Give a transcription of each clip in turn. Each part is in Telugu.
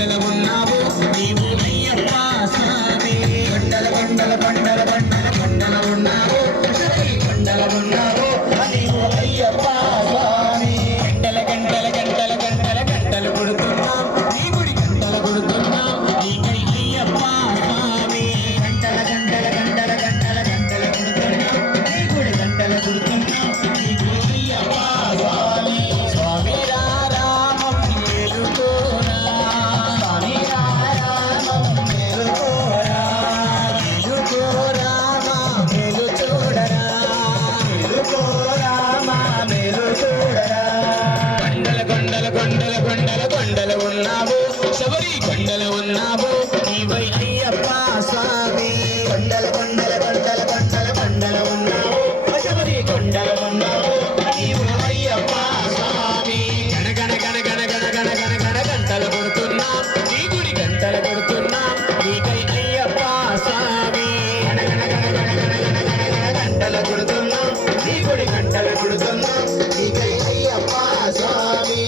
కొండల ఉన్నావు నీవు అయ్యప్ప స్వామి కొండల కొండల కొండల కొండల కొండల ఉన్నావు కొండల ఉన్నావు నీవు అయ్యప్ప స్వామి గంటల గంటల గంటల గంటల గంటలు కొడుతున్నాం నీ గుడి గంటలు కొడుతున్నాం నీకై అయ్యప్ప స్వామి గంటల గంటల గంటల గంటల గంటలు కొడుతున్నాం నీ గుడి గంటలు కొడుతున్నాం నీకు అయ్యప్ప స్వామి స్వామి రామం మేలుకోరా స్వామి రామం మేలుకోరా మేలుకోరా మేలు చూడరా మేలుకోరా మేలు చూడరా కొండల కొండల కొండల కొండల కొండల ఉన్నావు శబరి కొండల ఉన్నావు నీవై అయ్యప్ప స్వామి కొండల కొండల కొండల కొండల కొండల ఉన్నావు శబరి కొండల ఉన్నావు నీవు అయ్యప్ప స్వామి గణ గణ గణ గణ గణ గణ గణ గణ గంటలు కొడుతున్నాం నీ గుడి గంటలు కొడుతున్నాం నీకై అయ్యప్ప స్వామి గణ గణ గణ గణ గణ గణ గణ గణ గంటలు కొడుతున్నాం నీ గుడి గంటలు కొడుతున్నాం నీకై అయ్యప్ప స్వామి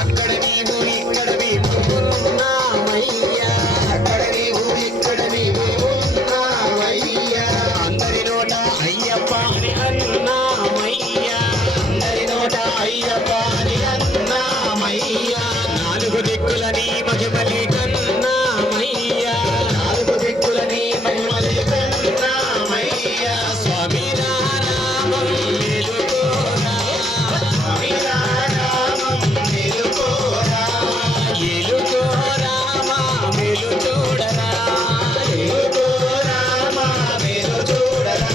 అక్కడ నీవు ఇక్కడ నీవు ఉన్నావయ్యా అక్కడ నీవు ఇక్కడ నీవు ఉన్నావయ్యా అందరి నోట అయ్యప్ప అని అన్నామయ్యా అందరి నోట అయ్యప్ప అని అన్నామయ్యా నాలుగు దిక్కుల నీ మహిమలే కన్నామయ్యా నాలుగు దిక్కుల నీ మహిమలే కన్నామయ్యా స్వామి రామం మేలుకోరా స్వామి రామం మేలుకోరా ఏలుకోరా మేలు చూడరా ఏలుకోరా మేలు చూడరా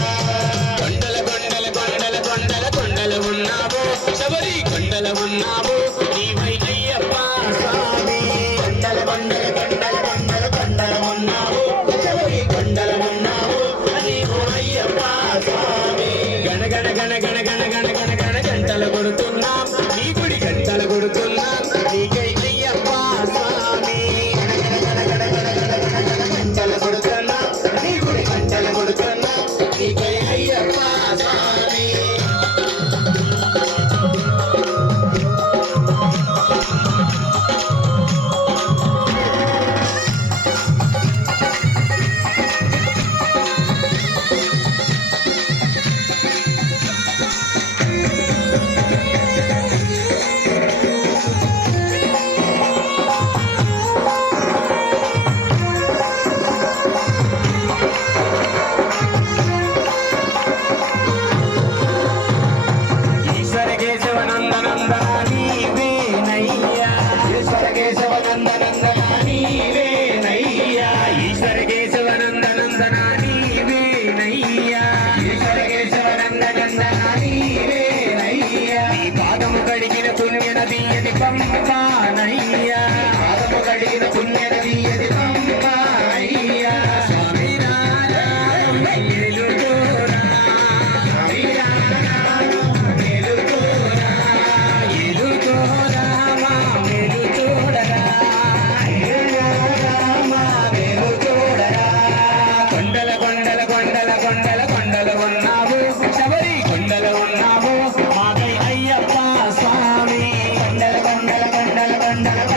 కొండల కొండల కొండల కొండల కొండలు ఉన్నావు శబరి కొండల ఉన్నావు నీవై అయ్యప్ప స్వామి కొండల కొండల కొండల కొండల కొండల ఉన్నావు శబరి కొండల ఉన్నావు నీవు అయ్యప్ప స్వామి గణ గణ గణ గణ గణ గణ గణ గణ గంటలు కొడుతున్నాం నీ గుడి గంటలు కొడుతున్నాం నీకై అయ్యప్ప స్వామి గణ గణ గణ గణ గణ గణ గణ గణ గంటలు కొడుతున్నాం నీ గుడి గంటలు కొడుతున్నాం నీకై అయ్యప్ప స్వామి ఈశ్వర కేశవ నందనందన నీవేనయ్యా ఈశ్వర కేశవ నందనందన నీవేనయ్యా ఈశ్వర కేశవ నందనందన నీవేనయ్యా ఈశ్వర కేశవ నందనందన నీవేనయ్యా నీ పాదము కడిగిన పుణ్య నది అది పంపానయ్యా పాదము కడిగిన పుణ్య నది అది పంపానయ్యా స్వామి రామం మేలుకోరా స్వామి రామం మేలుకోరా ఏలుకోరా మేలు చూడరా ఏలుకోరా మేలు చూడరా కొండల కొండల కొండల కొండల కొండల ఉన్నావు శబరి కొండల ఉన్నావు మాకై అయ్యప్ప స్వామి కొండల కొండల కొండల కొండల